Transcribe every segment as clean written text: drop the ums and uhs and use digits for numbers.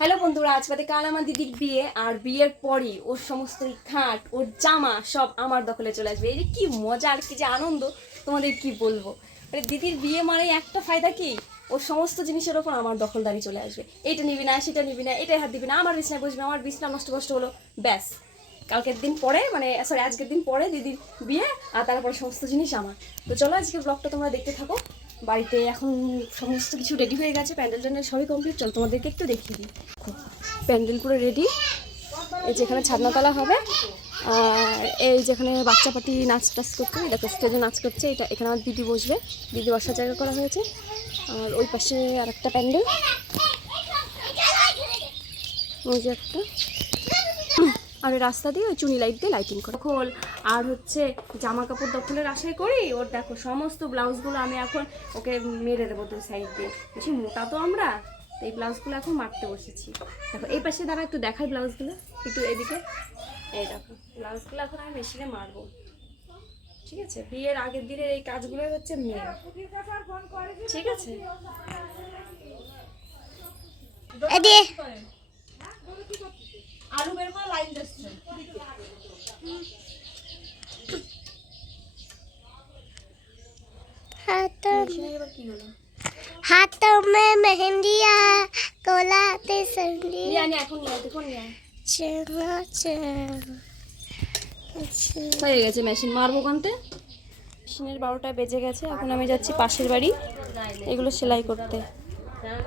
Hello বন্ধুরা, আজ বাদে কাল আমার দিদির বিয়ে, আর বিয়ের পরই ওর সমস্ত খাট ওর জামা সব আমার দখলে চলে আসবে। এই যে কি মজা আর কি যে আনন্দ, তোমাদের কি বলবো। মানে দিদির বিয়ে মানে একটা ফায়দা কি, ওর সমস্ত জিনিসের ওপর আমার দখলদারি চলে আসবে। এইটা নিবি না, সেটা নিবি না, এটা হাত দিবি না, আমার বিছনায় বসবি, আমার বিছনা নষ্ট কষ্ট হলো, ব্যাস। কালকের দিন পরে মানে সরি আজকের দিন পরে দিদির বিয়ে, আর তারপরে সমস্ত জিনিস আমার। তো চলো আজকে ব্লগটা তোমরা দেখতে থাকো। বাড়িতে এখন সমস্ত কিছু রেডি হয়ে গেছে, প্যান্ডেল ট্যান্ডেল সবই কমপ্লিট। চলো তোমাদেরকে একটু দেখিয়ে দিই। প্যান্ডেল পুরো রেডি। এই যেখানে ছাদনাতলা হবে, আর এই যেখানে বাচ্চা পাটি নাচ টাচ করছে, দেখো স্টেজে নাচ করছে। এটা এখানে আমার দিদি বসবে, দিদি বসার জায়গা করা হয়েছে। আর ওই পাশে আর একটা প্যান্ডেল, ওই যে একটা, আর ওই রাস্তা দিয়ে ওই চুনি লাইট দিয়ে লাইটিং করে খোল। আর হচ্ছে জামা কাপড় দখলের আশায় করি ওর, দেখো সমস্ত ব্লাউজগুলো আমি এখন ওকে মেরে দেবো দুই সাইড দিয়ে। বেশি মোটা তো আমরা, এই ব্লাউজগুলো এখন মারতে বসেছি। দেখো এই পাশে দাঁড়া একটু দেখাই ব্লাউজগুলো, একটু এদিকে। এই দেখো ব্লাউজগুলো এখন আমি মেশিনে মারবো, ঠিক আছে। বিয়ের আগের দিনের এই কাজগুলো হচ্ছে মেয়ে, ঠিক আছে। আলু বের করে লাইন দিচ্ছে। हाथों में मेहंदिया कोलाते संगी এখন দেখুন चलो হয়ে গেছে। মেশিন মারবো কানতে, মেশিনের 12টা বেজে গেছে। এখন আমি যাচ্ছি পাশের বাড়ি এগুলো সেলাই করতে।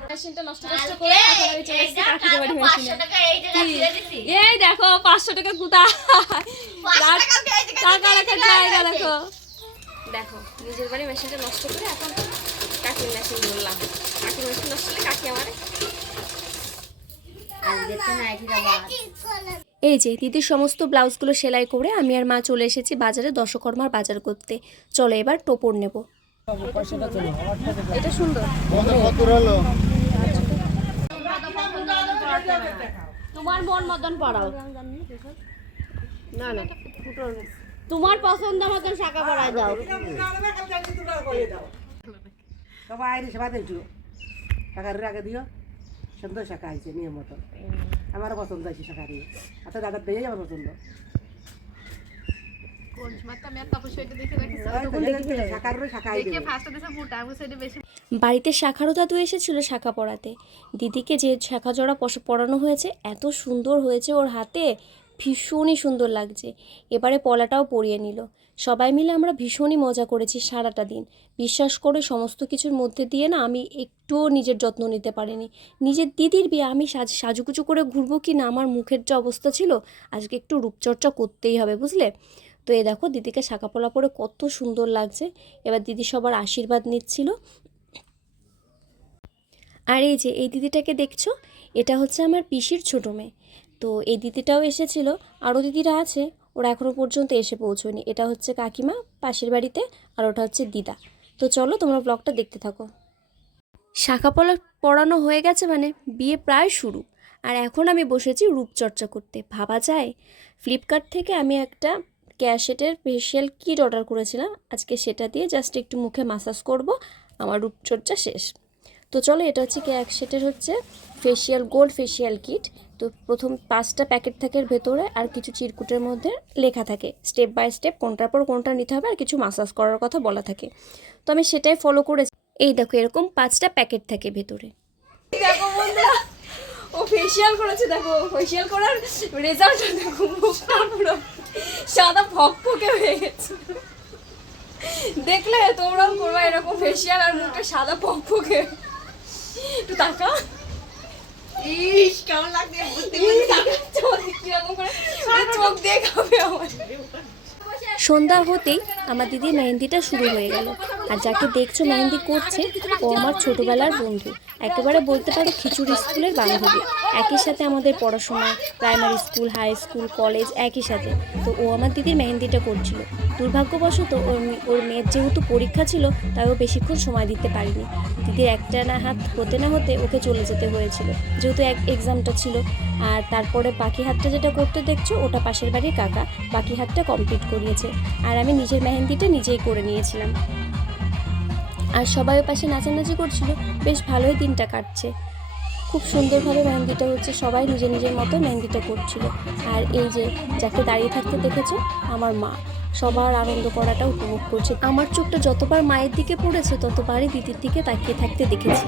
মেশিনটা নষ্ট করে এখন আমি চলে এসেছি কাকিদের বাড়ি মেশিনে। এই দেখো 500 টাকা কোথায়, টাকা রাখার জায়গা দেখো। দেখো নিজের বাড়ি মেশিনটা নষ্ট করে এখন কাকির মেশিন ধরলাম। কাকির মেশিন নষ্ট হলে কাকি আমারে। এই যে দিদির সমস্ত ব্লাউজগুলো সেলাই করে আমি আর মা চলে এসেছি বাজারে দশকর্মার বাজার করতে। চলো এবার টোপর নেব। এটা সুন্দর, তোমার মন মতন পড়াও না না তোমার পছন্দ মতন শাখা পড়ায় দাও সবাই সেবা দিও শাখার আগে দিও সুন্দর শাখা হয়েছে নিয়ম মতো। আমারও পছন্দ হয়েছে শাখা দিয়ে, আচ্ছা দাদার দিয়ে আমার পছন্দ। বাড়িতে শাখারও দাদু এসেছিল শাখা পড়াতে। দিদিকে যে শাখা জোড়া পরানো হয়েছে এত সুন্দর হয়েছে ওর হাতে, ভীষণই সুন্দর লাগছে। এবারে পলাটাও পরিয়ে নিল। সবাই মিলে আমরা ভীষণই মজা করেছি সারাটা দিন। বিশ্বাস করে সমস্ত কিছুর মধ্যে দিয়ে না আমি একটুও নিজের যত্ন নিতে পারিনি। নিজের দিদির বিয়ে আমি সাজুগুজু করে ঘুরবো কি না, আমার মুখের যে অবস্থা ছিল, আজকে একটু রূপচর্চা করতেই হবে বুঝলে। তো এই দেখো দিদিকে শাখা পলা পরে কত সুন্দর লাগছে। এবার দিদি সবার আশীর্বাদ নিচ্ছিল। আর এই যে এই দিদিটাকে দেখছো, এটা হচ্ছে আমার পিসির ছোটো মেয়ে। তো এই দিদিটাও এসেছিল, আরও দিদিরা আছে, ওরা এখনও পর্যন্ত এসে পৌঁছয়নি। এটা হচ্ছে কাকিমা পাশের বাড়িতে, আর ওটা হচ্ছে দিদা। তো চলো তোমরা ব্লগটা দেখতে থাকো। শাখা পলা পরানো হয়ে গেছে, মানে বিয়ে প্রায় শুরু। আর এখন আমি বসেছি রূপচর্চা করতে। ভাবা যায়, ফ্লিপকার্ট থেকে আমি একটা ক্যাশেটের ফেশিয়াল কিট অর্ডার করেছিলাম, আজকে সেটা দিয়ে জাস্ট একটু মুখে মাসাজ করব, আমার রূপচর্চা শেষ। তো চলো এটা হচ্ছে ক্যাশেটের হচ্ছে ফেশিয়াল গোল্ড ফেশিয়াল কিট। তো প্রথম 5টা প্যাকেট থাকে এর ভেতরে, আর কিছু চিরকুটের মধ্যে লেখা থাকে স্টেপ বাই স্টেপ কোনটার পর কোনটা নিতে হবে, আর কিছু মাসাজ করার কথা বলা থাকে। তো আমি সেটাই ফলো করেছি। এই দেখো এরকম 5টা প্যাকেট থাকে ভেতরে। দেখো বন্ধুরা ও ফেশিয়াল করেছে, দেখো ফেশিয়াল করার রেজাল্ট দেখো, মুখটা পুরো সাদা ফকফকে হয়ে গেছে। দেখলে তোমরাও করবা এরকম ফেশিয়াল, আর মুখটা সাদা ফকফকে। একটু তাকা, ইস কেমন লাগছে, চোখ দেখাবে আমার। সন্ধ্যা হতেই আমার দিদির মেহেন্দিটা শুরু হয়ে গেল। আর যাকে দেখছো মেহেন্দি করছে, ও আমার ছোটবেলার বন্ধু, একেবারে বলতে পারো খিচুড়ি স্কুলের বান্ধবী। একই সাথে আমাদের পড়াশোনা, primary school, high school, college একই সাথে। তো ও আমার দিদির মেহেন্দিটা করছিল। দুর্ভাগ্যবশত ওর মেয়ের যেহেতু পরীক্ষা ছিল, তাই ও বেশিক্ষণ সময় দিতে পারিনি। দিদির একটা না হাত হতে না হতে ওকে চলে যেতে হয়েছিল, যেহেতু এক্সামটা ছিল। আর তারপরে বাকি হাতটা যেটা করতে দেখছো, ওটা পাশের বাড়ির কাকা বাকি হাতটা কমপ্লিট করিয়েছে। আর আমি নিজের মেহেন্দিটা নিজেই করে নিয়েছিলাম। আর সবাই পাশে নাচানাচি করছিল, বেশ ভালোই দিনটা কাটছে। খুব সুন্দরভাবে মেহেন্দিটা হচ্ছে সবাই নিজের নিজের মতো মেহেন্দিটা করছিল। আর এই যে যাকে দাঁড়িয়ে থাকতে দেখেছো, আমার মা সবার আনন্দ করাটা উপভোগ করছে। আমার চোখটা যতবার মায়ের দিকে পড়েছে ততবারই দিদির দিকে তাকিয়ে থাকতে দেখেছি।